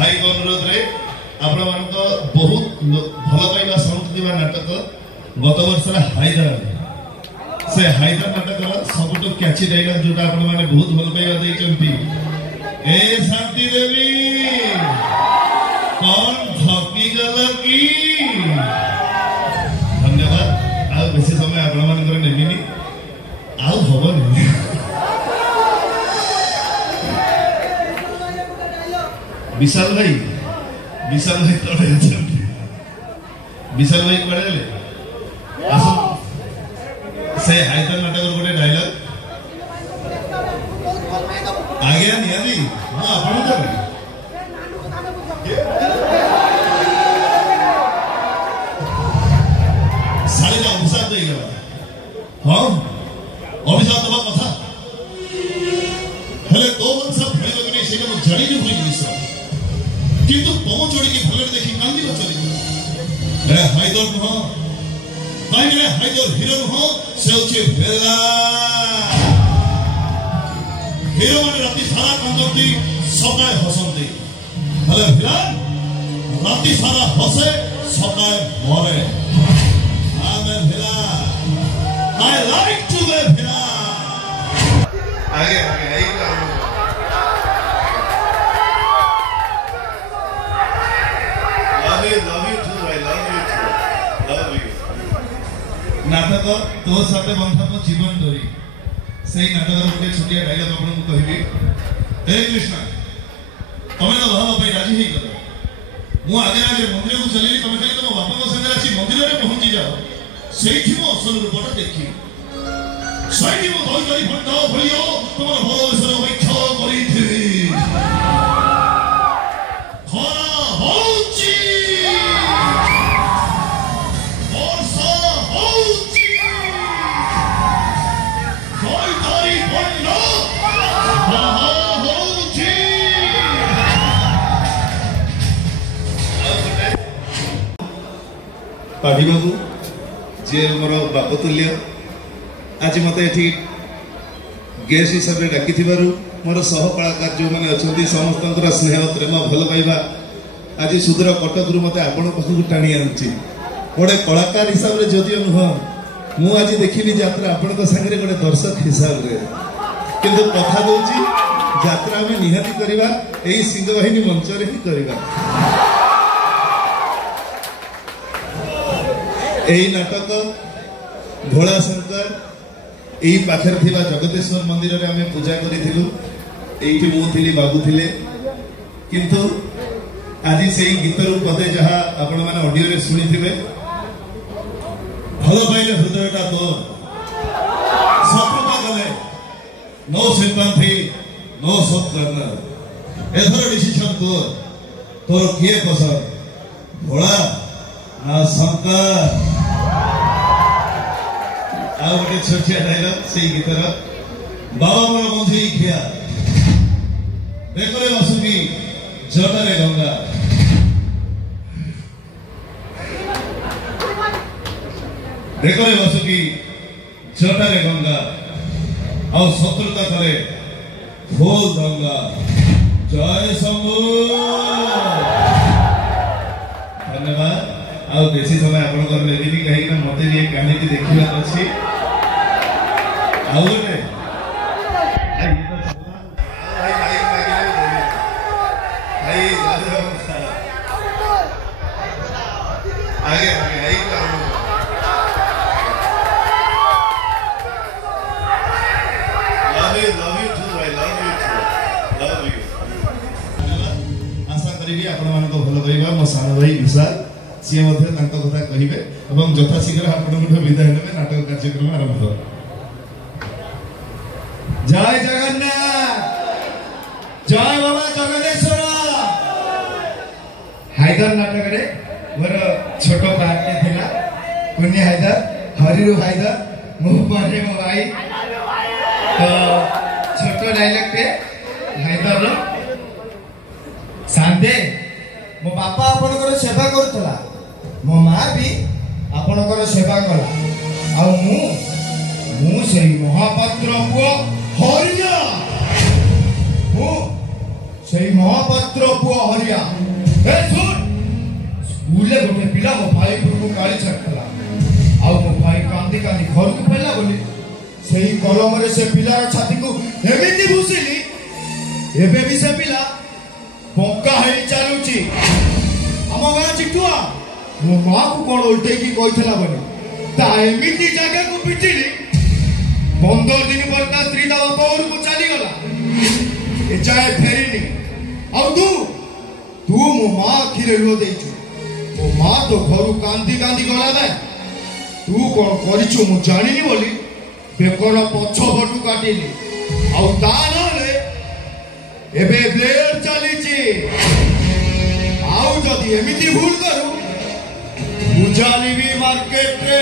भाई अनुरोध रे आपण मान बहुत भल पाइबा शुणुवा नाटक गत वर्ष हाइदर से हाइदर नाटक सबुठ कैची डायलॉग जोटा आपण माने बहुत भल पाइबा देचंती ए शांति देवी कौन थकी गल की धन्यवाद आ बेसी समय आपण मान करे नेबिनी आउ हबनी विशाल भाई तोड़े विशाल भाई कड़े ले आसो से हाइदर नाटक गोटे डायलॉग आगे नियादी हां आपण तो सारे का अभिशाप दे गला हां अभिशाप दबा कथा हेले दो मन सब भय लगने से को जड़ी नहीं भूली विश्वास किंतु पहुंच जोड़ी की भगड़ देखी कांदी चली ए हाइदर नुह काई हाइदर हीरो नुह से होचे भेला हीरो माने राती सारा कांदती सकाय हसंती हेले भेला राती सारा हसे सकाय मरे आमे भेला आई लाइक टू बे भेला आगे आई नाटक तो साथे बंधन जीवन डोरी से नाटक गोटे छोटिया डायलॉग आपन कहबी हे कृष्ण तमे तो भाव भाई राजी ही गलो मु आगे आगे मंदिर को चली तमे खाली तम बापा को संगे आसी मंदिर रे पहुंची जाओ सेठी मो असल रूपटा देखी सैठी मो दई करी फटा भलियो तमर भरोसा अपेक्षा करिथि खरा होची पाठी बाबू जे मोर बाप तुल्य आज मत ये गेस्ट हिसाब से डाकी मोर सह कलाकार जो मैंने अच्छा समस्त स्नेह प्रेम भल पाइबा आज सुदूर कटक मत आपण पाखक टाणी आनुची गोटे कलाकार हिसाब से जदि नुह मु आज देखी यात्रा आपण सागर गोटे दर्शक हिसाब से किंतु कथा दूची यात्रा आम निहाती करवा यही सिंहवाहिनी मंच ही करवा यही नाटक भोला शंकर यही पाखर थिबा जगतेश्वर मंदिर रे आमे पूजा करिथिलु एठी मु थिली बाबू थिले किंतु आज से गीतर पदे जहा आपण माने ऑडियो रे सुनी थिबे भलो पाइले हृदयटा तो सफलता गले नो सिंपैथी नो सत्कर्म एथर डिसीजन तोर किए पसंद भोला ना शंकर आ गोटे छोटिया डायलॉग से गीतर बाबा मोर बंधु खिया देखरे बसुकी जटारे गंगा देखरे बसुकी जटारे गंगा आ शत्रुता करे फूल गंगा जय शंभु धन्यवाद आ बेसी समय आपण कर लेबी कहीं ना मते ये कहानी की देखिबा अछि आउ ने भाई भाई भाई आगे आगे आई love you too I love you आशा करी आपण मान को भलो कहिबा मो सानो भाई विशाल सी कथा कहे और यथाशीघ्र आपण विदाय ने नाटक कार्यक्रम आरंभ जय जगन्नाथ जय बाबा जगदेश्वर हाइदर नाटक रे मोर छोट पार्ट थिला कुन्नी हाइदर हरिरु हाइदर मो पारे मो भाई तो छोट डायलॉग पे हाइदर रो सांदे मो बापा आपनकर सेवा करतला मो मां भी आपनकर सेवा कला आ मु से महापात्र पुओ हरिया मु से महापात्र पुआ हरिया ए सुन स्कूले गोटे पिला मो भाई को गाड़ी छाड़ला आ मो भाई कांदी कांदी घर को फैला बोली सेही कलम रे से पिलार छाती को एमिति भूसिली एबे भी से पिला बंका हेई चालुची हम गाँ चिटुआ मो माँ को कौन उल्टे की कहला बोली ता एमिति जगह को पिटिली 15 दिन पर ता स्त्री ता बापर को चली गला ए चाहे फेरीनी और तू मो माँ खीरे लो देछु मो माँ तो घर कांदी कांदी गला दे तू कौन करिछु मु जानिनी बोली बेकर पछ बटू काटिली आउ ता नले एबे ब्लेड चलीची आउ जदी एमिति भूल करू बुझाली भी मार्केट रे